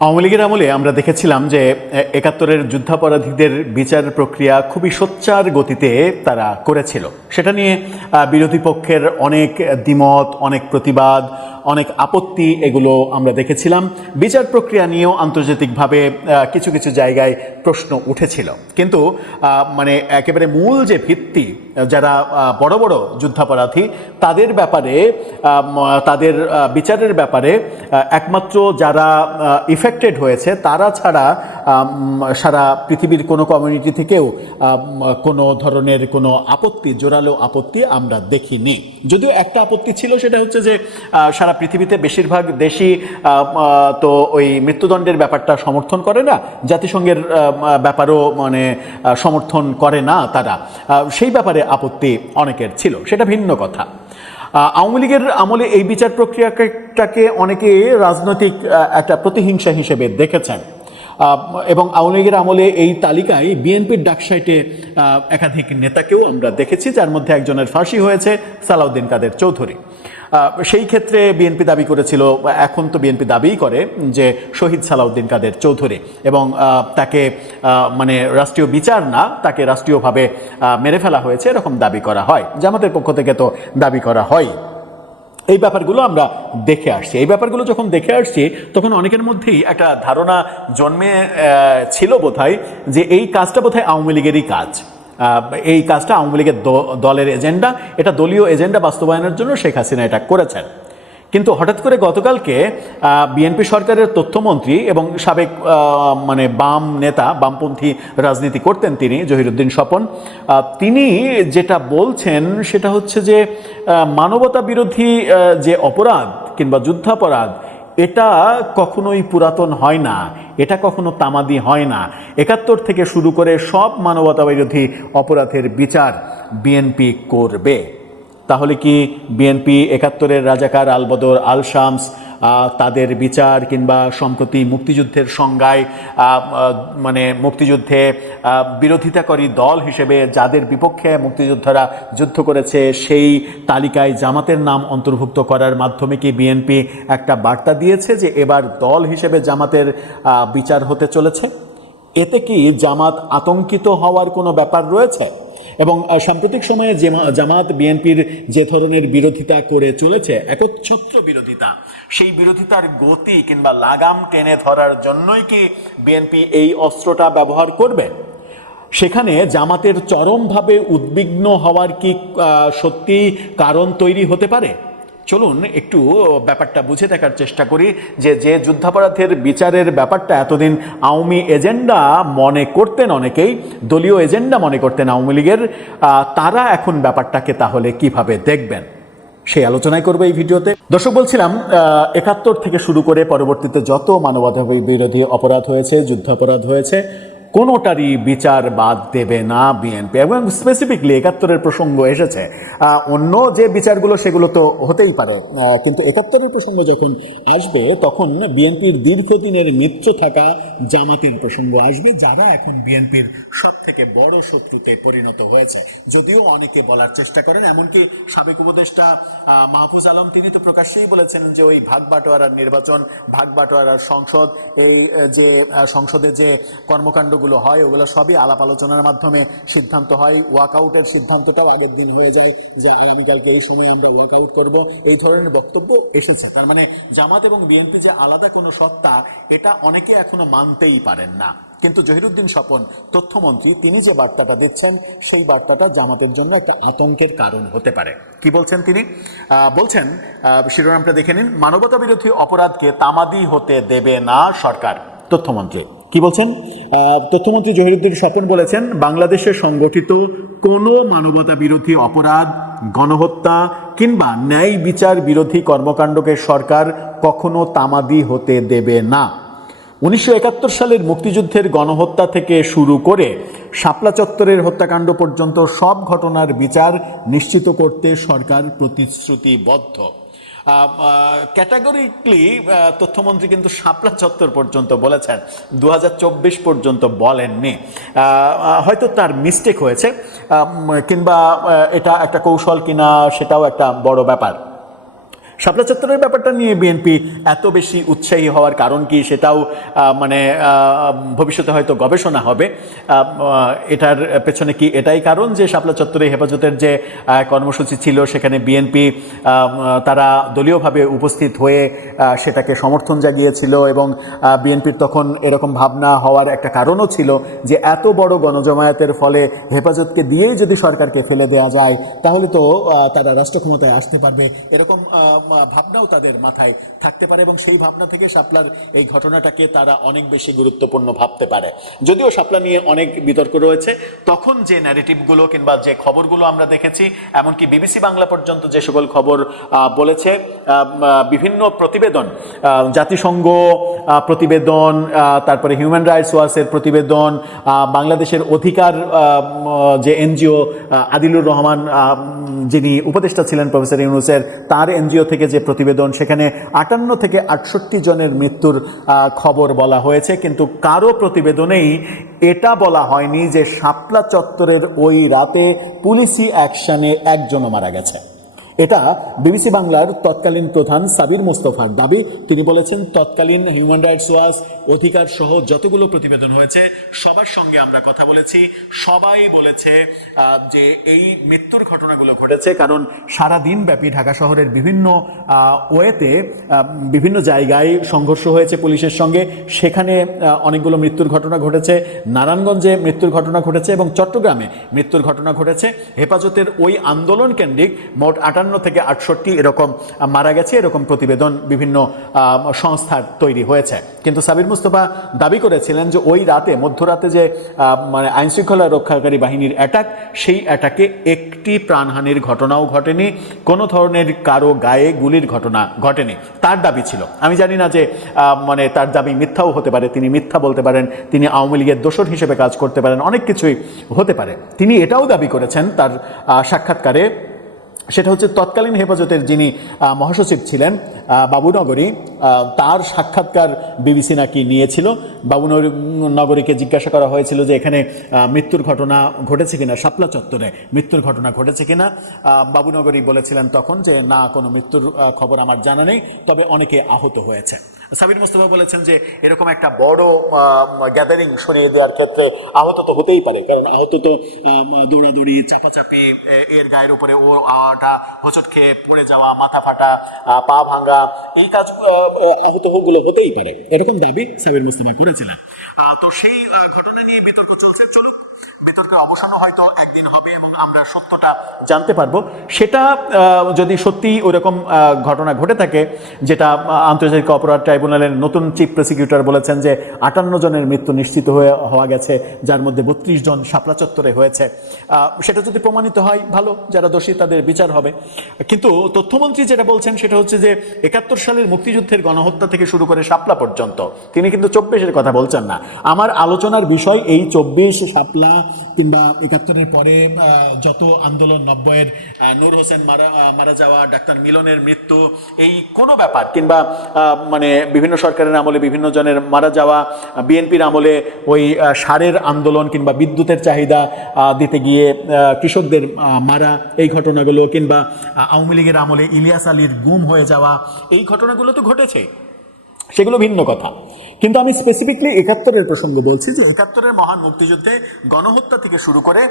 আওয়ামী লীগের আমলে আমরা দেখেছিলাম যে একাত্তরের যুদ্ধাপরাধীদের বিচার প্রক্রিয়া খুবই সোচ্চার গতিতে তারা করেছিল। সেটা নিয়ে বিরোধী পক্ষের অনেক দ্বিমত, অনেক প্রতিবাদ, অনেক আপত্তি এগুলো আমরা দেখেছিলাম। বিচার প্রক্রিয়া নিয়েও আন্তর্জাতিকভাবে কিছু কিছু জায়গায় প্রশ্ন উঠেছিল, কিন্তু মানে একেবারে মূল যে ভিত্তি, যারা বড় বড় যুদ্ধাপরাধী তাদের ব্যাপারে, তাদের বিচারের ব্যাপারে একমাত্র যারা ইফেক্টেড হয়েছে তারা ছাড়া সারা পৃথিবীর কোনো কমিউনিটি থেকেও কোনো ধরনের কোনো আপত্তি, জোরালো আপত্তি আমরা দেখিনি। যদিও একটা আপত্তি ছিল, সেটা হচ্ছে যে সারা পৃথিবীতে বেশিরভাগ দেশই তো ওই মৃত্যুদণ্ডের ব্যাপারটা সমর্থন করে না, জাতিসংঘের ব্যাপারও মানে সমর্থন করে না তারা, সেই ব্যাপারে আপত্তি অনেকের ছিল, সেটা ভিন্ন কথা। আওয়ামী লীগের আমলে এই বিচার প্রক্রিয়াটাকে অনেকে রাজনৈতিক একটা প্রতিহিংসা হিসেবে দেখেছেন, এবং আওয়ামী লীগের আমলে এই তালিকায় বিএনপির ডাকসাইটে একাধিক নেতাকেও আমরা দেখেছি, যার মধ্যে একজনের ফাঁসি হয়েছে, সালাউদ্দিন কাদের চৌধুরী। সেই ক্ষেত্রে বিএনপি দাবি করেছিল, এখন তো বিএনপি দাবিই করে যে শহীদ সালাউদ্দিন কাদের চৌধুরী, এবং তাকে মানে রাষ্ট্রীয় বিচার না, তাকে রাষ্ট্রীয়ভাবে মেরে ফেলা হয়েছে এরকম দাবি করা হয়, জামাতের পক্ষ থেকে তো দাবি করা হয়। এই ব্যাপারগুলো আমরা দেখে আসছি। এই ব্যাপারগুলো যখন দেখে আসছি তখন অনেকের মধ্যেই একটা ধারণা জন্মে ছিল বোধহয় যে এই কাজটা বোধহয় আওয়ামী লীগেরই কাজ, এই কাজটা আওয়ামী লীগের দলের এজেন্ডা, এটা দলীয় এজেন্ডা বাস্তবায়নের জন্য শেখ হাসিনা এটা করেছেন। কিন্তু হঠাৎ করে গতকালকে বিএনপি সরকারের তথ্যমন্ত্রী এবং সাবেক মানে বাম নেতা, বামপন্থী রাজনীতি করতেন তিনি, জহিরুদ্দিন স্বপন, তিনি যেটা বলছেন সেটা হচ্ছে যে মানবতা বিরোধী যে অপরাধ কিংবা যুদ্ধাপরাধ, এটা কখনোই পুরাতন হয় না, এটা কখনো তামাদি হয় না। ৭১ থেকে শুরু করে সব মানবতা বিরোধী অপরাধের বিচার বিএনপি করবে। তাহলে কি বিএনপি ৭১-এর রাজাকার আলবদর, আল শামস, তাদের বিচার কিংবা সম্প্রতি মুক্তিযুদ্ধের সংজ্ঞায় মানে মুক্তিযুদ্ধে বিরোধিতাকারী দল হিসেবে যাদের বিপক্ষে মুক্তিযোদ্ধারা যুদ্ধ করেছে সেই তালিকায় জামাতের নাম অন্তর্ভুক্ত করার মাধ্যমে কি বিএনপি একটা বার্তা দিয়েছে যে এবার দল হিসেবে জামাতের বিচার হতে চলেছে? এতে কি জামাত আতঙ্কিত হওয়ার কোনো ব্যাপার রয়েছে? এবং সাম্প্রতিক সময়ে জামাত বিএনপির যে ধরনের বিরোধিতা করে চলেছে, একচ্ছত্র বিরোধিতা, সেই বিরোধিতার গতি কিংবা লাগাম টেনে ধরার জন্যই কি বিএনপি এই অস্ত্রটা ব্যবহার করবে? সেখানে জামাতের চরমভাবে উদ্বিগ্ন হওয়ার কি সত্যি কারণ তৈরি হতে পারে? চলুন একটু ব্যাপারটা বুঝে দেখার চেষ্টা করি যে যুদ্ধাপরাধের বিচারের ব্যাপারটা এতদিন আওয়ামী এজেন্ডা মনে করতেন অনেকেই, দলীয় এজেন্ডা মনে করতেন আওয়ামী লীগের, তারা এখন ব্যাপারটাকে তাহলে কিভাবে দেখবেন সেই আলোচনাই করবো এই ভিডিওতে। দর্শক, বলছিলাম ৭১ থেকে শুরু করে পরবর্তীতে যত মানবতা বিরোধী অপরাধ হয়েছে, যুদ্ধাপরাধ হয়েছে, কোনোটারই বিচার বাদ দেবে না বিএনপি। এবং স্পেসিফিকলি ৭১-এর প্রসঙ্গ এসেছে, অন্য যে বিচারগুলো সেগুলো তো হতেই পারে, কিন্তু ৭১-এর প্রসঙ্গ যখন আসবে তখন বিএনপির দীর্ঘদিনের মিত্র থাকা জামাতের প্রসঙ্গ আসবে, যারা এখন বিএনপির সব থেকে বড় শত্রুতে পরিণত হয়েছে। যদিও অনেকে বলার চেষ্টা করেন, এমনকি সাবেক উপদেষ্টা মাহফুজ আলম তিনি তো প্রকাশ্যেই বলেছেন যে ওই ভাগ বাটোয়ারার নির্বাচন, ভাগ বাটোয়ারার সংসদ, এই যে সংসদে যে কর্মকাণ্ড হয় ওগুলো সবই আলাপ আলোচনার মাধ্যমে সিদ্ধান্ত হয়। ওয়াকআউটের সিদ্ধান্তটাও আগের দিন হয়ে যায় যে আগামীকালকে এই সময় আমরা ওয়াকআউট করব, এই ধরনের বক্তব্য এসেছে। তার মানে জামাত এবং বিএনপি যে আলাদা কোনো সত্তা, এটা অনেকে এখনো মানতেই পারেন না। কিন্তু জহিরুদ্দিন স্বপন তথ্যমন্ত্রী তিনি যে বার্তাটা দিচ্ছেন সেই বার্তাটা জামাতের জন্য একটা আতঙ্কের কারণ হতে পারে। কি বলছেন তিনি? বলছেন, শিরোনামটা দেখে নিন, মানবতা বিরোধী অপরাধকে তামাদি হতে দেবে না সরকার। তথ্যমন্ত্রী কি বলছেন? তথ্যমন্ত্রী জহিরুদ্দিন স্বপন বলেছেন, বাংলাদেশে সংগঠিত কোনো মানবতা বিরোধী অপরাধ, গণহত্যা কিংবা ন্যায় বিচার বিরোধী কর্মকাণ্ডকে সরকার কখনো তামাদি হতে দেবে না। ১৯৭১ সালের মুক্তিযুদ্ধের গণহত্যা থেকে শুরু করে শাপলা চত্বরের হত্যাকাণ্ড পর্যন্ত সব ঘটনার বিচার নিশ্চিত করতে সরকার প্রতিশ্রুতিবদ্ধ। ক্যাটাগরিক্যালি তথ্যমন্ত্রী কিন্তু শাপলা চত্বর পর্যন্ত বলেছেন, ২০২৪ পর্যন্ত বলেননি। হয়তো তার মিস্টেক হয়েছে, কিংবা এটা একটা কৌশল কিনা সেটাও একটা বড় ব্যাপার। শাপলা চত্বরের ব্যাপারটা নিয়ে বিএনপি এত বেশি উৎসাহী হওয়ার কারণ কি, সেটাও মানে ভবিষ্যতে হয়তো গবেষণা হবে। এটার পেছনে কি এটাই কারণ যে শাপলা চত্বরে হেফাজতের যে কর্মসূচি ছিল সেখানে বিএনপি তারা দলীয়ভাবে উপস্থিত হয়ে সেটাকে সমর্থন জাগিয়েছিল, এবং বিএনপির তখন এরকম ভাবনা হওয়ার একটা কারণও ছিল যে এত বড় গণজমায়েতের ফলে হেফাজতকে দিয়েই যদি সরকারকে ফেলে দেওয়া যায় তাহলে তো তারা রাষ্ট্র ক্ষমতায় আসতে পারবে, এরকম ভাবনাও তাদের মাথায় থাকতে পারে, এবং সেই ভাবনা থেকে শাপলার এই ঘটনাটাকে তারা অনেক বেশি গুরুত্বপূর্ণ ভাবতে পারে। যদিও শাপলা নিয়ে অনেক বিতর্ক রয়েছে, তখন যে ন্যারেটিভগুলো কিংবা যে খবরগুলো আমরা দেখেছি, এমনকি বিবিসি বাংলা পর্যন্ত যে সকল খবর বলেছে, বিভিন্ন প্রতিবেদন, জাতিসংঘ প্রতিবেদন, তারপরে হিউম্যান রাইটস ওয়াচের প্রতিবেদন, বাংলাদেশের অধিকার যে এনজিও আদিলুর রহমান যিনি উপদেষ্টা ছিলেন প্রফেসর ইউনূসের, তার এনজিও থেকে যে প্রতিবেদন, সেখানে 58 থেকে 68 জনের মৃত্যুর খবর বলা হয়েছে, কিন্তু কারো প্রতিবেদনেই এটা বলা হয়নি যে শাপলা চত্বরের ওই রাতে পুলিশি অ্যাকশনে একজনও মারা গেছে। এটা বিবিসি বাংলার তৎকালীন প্রধান সাবির মোস্তফার দাবি। তিনি বলেছেন, তৎকালীন হিউম্যান রাইটস ওয়াচ, অধিকার সহ যতগুলো প্রতিবেদন হয়েছে সবার সঙ্গে আমরা কথা বলেছি, সবাই বলেছে যে এই মৃত্যুর ঘটনাগুলো ঘটেছে কারণ সারা দিনব্যাপী ঢাকা শহরের বিভিন্ন ওয়েতে বিভিন্ন জায়গায় সংঘর্ষ হয়েছে পুলিশের সঙ্গে, সেখানে অনেকগুলো মৃত্যুর ঘটনা ঘটেছে, নারায়ণগঞ্জে মৃত্যুর ঘটনা ঘটেছে এবং চট্টগ্রামে মৃত্যুর ঘটনা ঘটেছে। হেফাজতের ওই আন্দোলন কেন্দ্রিক মোট 58 থেকে 68 এরকম মারা গেছে, এরকম প্রতিবেদন বিভিন্ন সংস্থার তৈরি হয়েছে। কিন্তু সাবির মুস্তফা দাবি করেছিলেন যে ওই রাতে, মধ্যরাতে যে মানে আইনশৃঙ্খলা রক্ষাকারী বাহিনীর অ্যাটাক, সেই অ্যাটাকে একটি প্রাণহানির ঘটনাও ঘটেনি, কোনো ধরনের কারো গায়ে গুলির ঘটনা ঘটেনি, তার দাবি ছিল। আমি জানি না যে মানে তার দাবি মিথ্যাও হতে পারে, তিনি মিথ্যা বলতে পারেন, তিনি আওয়ামী লীগের দোসর হিসেবে কাজ করতে পারেন, অনেক কিছুই হতে পারে। তিনি এটাও দাবি করেছেন তার সাক্ষাৎকারে, সেটা হচ্ছে তৎকালীন হেফাজতের যিনি মহাসচিব ছিলেন বাবুনগরী, তার সাক্ষাৎকার বিবিসি নাকি নিয়েছিল। বাবুনগরীকে জিজ্ঞাসা করা হয়েছিল যে এখানে মৃত্যুর ঘটনা ঘটেছে কিনা, শাপলা চত্বরে মৃত্যুর ঘটনা ঘটেছে কিনা। বাবুনগরী বলেছিলেন তখন যে না, কোনো মৃত্যুর খবর আমার জানা নেই, তবে অনেকে আহত হয়েছে। সাবির মোস্তফা বলেছেন যে এরকম একটা বড় গ্যাদারিং সরিয়ে দেওয়ার ক্ষেত্রে আহত তো হতেই পারে, কারণ আহত তো দৌড়াদৌড়ি, চাপাচাপি, এর গায়ের উপরে ও আওয়াটা হোঁচট খেয়ে পড়ে যাওয়া, মাথা ফাটা, পা ভাঙা, এই কাজ আহতগুলো হতেই পারে, এরকম দাবি সাবির মোস্তফা করেছিলেন। তো সেই ঘটনা নিয়ে বিতর্ক চলছে, চলুক, বিতর্কের অবসানও হয়তো একদিন হবে এবং আমরা সত্যটা জানতে পারবো। সেটা যদি সত্যি ওরকম ঘটনা ঘটে থাকে, যেটা আন্তর্জাতিক অপরাধ ট্রাইব্যুনালের নতুন চিফ প্রসিকিউটর বলেছেন যে 58 জনের মৃত্যু নিশ্চিত হওয়া গেছে, যার মধ্যে 32 জন শাপলা চত্বরে হয়েছে, সেটা যদি প্রমাণিত হয় ভালো, যারা দোষী তাদের বিচার হবে। কিন্তু তথ্যমন্ত্রী যেটা বলছেন সেটা হচ্ছে যে 71 সালের মুক্তিযুদ্ধের গণহত্যা থেকে শুরু করে শাপলা পর্যন্ত, তিনি কিন্তু 24-এর কথা বলছেন না। আমার আলোচনার বিষয় এই 24, শাপলা কিংবা 71-এর পরে যত আন্দোলন, 90-এর নূর হোসেন মারা যাওয়া, ডাক্তার মিলনের মৃত্যু, এই কোনো ব্যাপার, কিংবা মানে বিভিন্ন সরকারের আমলে বিভিন্ন জনের মারা যাওয়া, বিএনপির আমলে ওই সারের আন্দোলন কিংবা বিদ্যুতের চাহিদা দিতে গিয়ে কৃষকদের মারা, এই ঘটনাগুলো, কিংবা আওয়ামী লীগের আমলে ইলিয়াস আলীর গুম হয়ে যাওয়া, এই ঘটনাগুলো তো ঘটেছে, সেগুলো ভিন্ন কথা। কিন্তু আমি স্পেসিফিকলি 71-এর প্রসঙ্গ বলছি যে 71-এর মহান মুক্তিযুদ্ধে গণহত্যা থেকে শুরু করে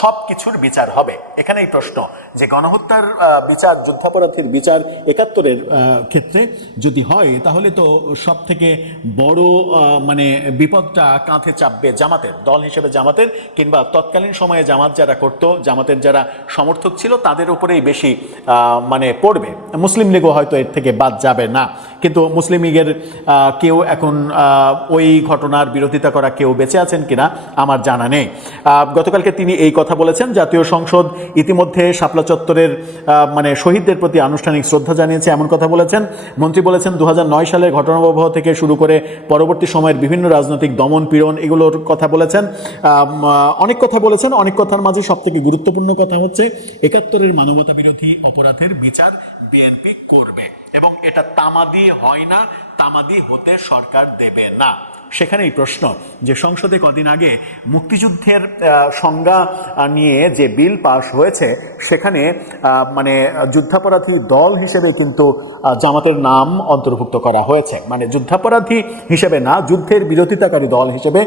সব কিছুর বিচার হবে। এখানেই প্রশ্ন যে গণহত্যার বিচার, যুদ্ধাপরাধের বিচার 71-এর ক্ষেত্রে যদি হয়, তাহলে তো সব থেকে বড় মানে বিপদটা কাঁধে চাপবে জামাতের, দল হিসেবে জামাতের, কিংবা তৎকালীন সময়ে জামাত যারা করত, জামাতের যারা সমর্থক ছিল, তাদের উপরেই বেশি মানে পড়বে। মুসলিম লীগও হয়তো এর থেকে বাদ যাবে না, কিন্তু মুসলিম লীগের কেউ এখন ওই ঘটনার বিরোধিতা করা কেউ বেঁচে আছেন কিনা আমার জানা নেই। গতকালকে তিনি এই কথা বলেছেন। জাতীয় সংসদ ইতিমধ্যে শাপলা চত্বরের মানে শহীদদের প্রতি আনুষ্ঠানিক শ্রদ্ধা জানিয়েছে, এমন কথা বলেছেন মন্ত্রী। বলেছেন 2009 সালের ঘটনাপ্রবাহ থেকে শুরু করে পরবর্তী সময়ের বিভিন্ন রাজনৈতিক দমন পীড়ন, এগুলোর কথা বলেছেন, অনেক কথা বলেছেন। অনেক কথার মাঝে সবথেকে গুরুত্বপূর্ণ কথা হচ্ছে 71-এর মানবতা বিরোধী অপরাধের বিচার বিএনপি করবে, এবং এটা তামাদি হয় না, তামাদি হতে সরকার দেবে না। সেখানেই প্রশ্ন যে সংসদে কদিন আগে মুক্তিযুদ্ধের সংজ্ঞা নিয়ে যে বিল পাশ হয়েছে সেখানে মানে যুদ্ধাপরাধী দল হিসেবে কিন্তু জামাতের নাম অন্তর্ভুক্ত করা হয়েছে, মানে যুদ্ধাপরাধী হিসেবে না, যুদ্ধের বিরোধিতাকারী দল হিসেবে।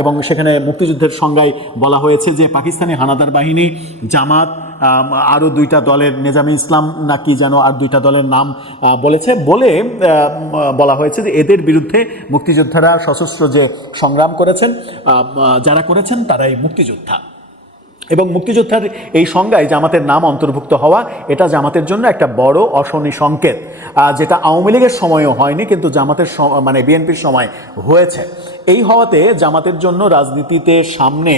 এবং সেখানে মুক্তিযুদ্ধের সংজ্ঞায় বলা হয়েছে যে পাকিস্তানি হানাদার বাহিনী, জামাত, আরও দুইটা দলের নেজামি ইসলাম নাকি যেন আর দুইটা দলের নাম বলে বলা হয়েছে যে এদের বিরুদ্ধে মুক্তিযোদ্ধারা সশস্ত্র যে সংগ্রাম করেছেন, যারা করেছেন তারাই মুক্তিযোদ্ধা। এবং মুক্তিযোদ্ধার এই সংজ্ঞায় জামাতের নাম অন্তর্ভুক্ত হওয়া এটা জামাতের জন্য একটা বড় অশনি সংকেত, যেটা আওয়ামী লীগের সময়ও হয়নি কিন্তু জামাতের মানে বিএনপির সময় হয়েছে। এই হওয়াতে জামাতের জন্য রাজনীতিতে সামনে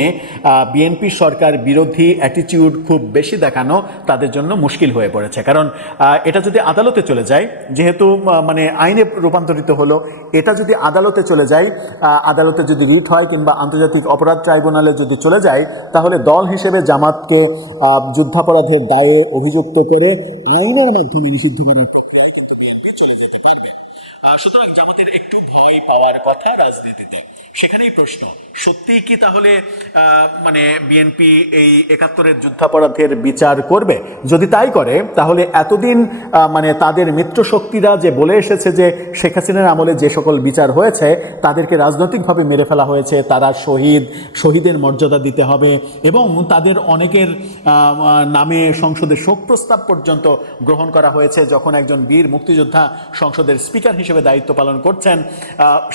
বিএনপি সরকার বিরোধী অ্যাটিটিউড খুব বেশি দেখানো তাদের জন্য মুশকিল হয়ে পড়েছে। কারণ এটা যদি আদালতে চলে যায়, যেহেতু মানে আইনে রূপান্তরিত হলো, এটা যদি আদালতে চলে যায়, আদালতে যদি রিট হয় কিংবা আন্তর্জাতিক অপরাধ ট্রাইব্যুনালে যদি চলে যায়, তাহলে দল হিসেবে জামাতকে যুদ্ধাপরাধের দায়ে অভিযুক্ত করে আইনের মাধ্যমে নিষিদ্ধ করার প্রক্রিয়ায় কিন্তু বিএনপি চলে যেতে পারবে। সুতরাং জামাতের একটু ভয় পাওয়ার কথা রাজনীতিতে। সেখানেই প্রশ্ন, সত্যিই কি তাহলে মানে বিএনপি এই ৭১-এর যুদ্ধাপরাধের বিচার করবে? যদি তাই করে তাহলে এতদিন মানে তাদের মিত্রশক্তিরা যে বলে এসেছে যে শেখ হাসিনার আমলে যে সকল বিচার হয়েছে তাদেরকে রাজনৈতিকভাবে মেরে ফেলা হয়েছে, তারা শহীদের মর্যাদা দিতে হবে এবং তাদের অনেকের নামে সংসদে শোক প্রস্তাব পর্যন্ত গ্রহণ করা হয়েছে যখন একজন বীর মুক্তিযোদ্ধা সংসদের স্পিকার হিসেবে দায়িত্ব পালন করছেন,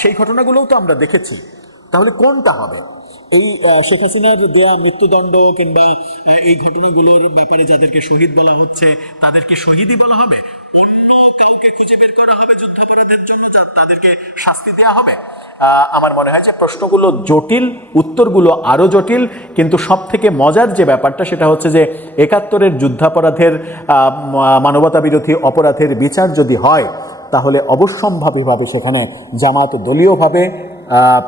সেই ঘটনাগুলোও তো আমরা দেখেছি। তাহলে কোনটা হবে? এই শেখ হাসিনার দেয়া মৃত্যুদণ্ড কিংবা এই ঘটনাগুলোর ব্যাপারে যাদেরকে শহীদ বলা হচ্ছে তাদেরকে শহীদই বলা হবে, অন্য কাউকে খুঁজে বের করা হবে যুদ্ধাপরাধের জন্য যা তাদেরকে শাস্তি দেয়া হবে? আমার মনে হয় যে প্রশ্নগুলো জটিল, উত্তরগুলো আরও জটিল। কিন্তু সব থেকে মজার যে ব্যাপারটা সেটা হচ্ছে যে ৭১-এর যুদ্ধাপরাধের মানবতা বিরোধী অপরাধের বিচার যদি হয় তাহলে অবশ্যম্ভাবীভাবে সেখানে জামাত দলীয়ভাবে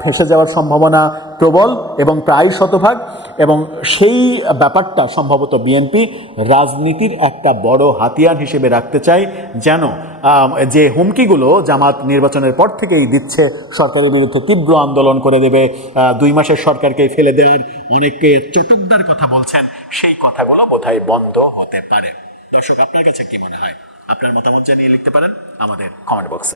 ফেঁসে যাওয়ার সম্ভাবনা প্রবল এবং প্রায় শতভাগ। এবং সেই ব্যাপারটা সম্ভবত বিএনপি রাজনীতির একটা বড় হাতিয়ার হিসেবে রাখতে চায়, যেন যে হুমকিগুলো জামাত নির্বাচনের পর থেকেই দিচ্ছে, সরকারের বিরুদ্ধে তীব্র আন্দোলন করে দেবে, ২ মাসের সরকারকে ফেলে দেওয়ার অনেকে চটকদার কথা বলছেন, সেই কথাগুলো বোধহয় বন্ধ হতে পারে। দর্শক, আপনার কাছে কি মনে হয়? আপনার মতামত জানিয়ে লিখতে পারেন আমাদের কমেন্ট বক্সে।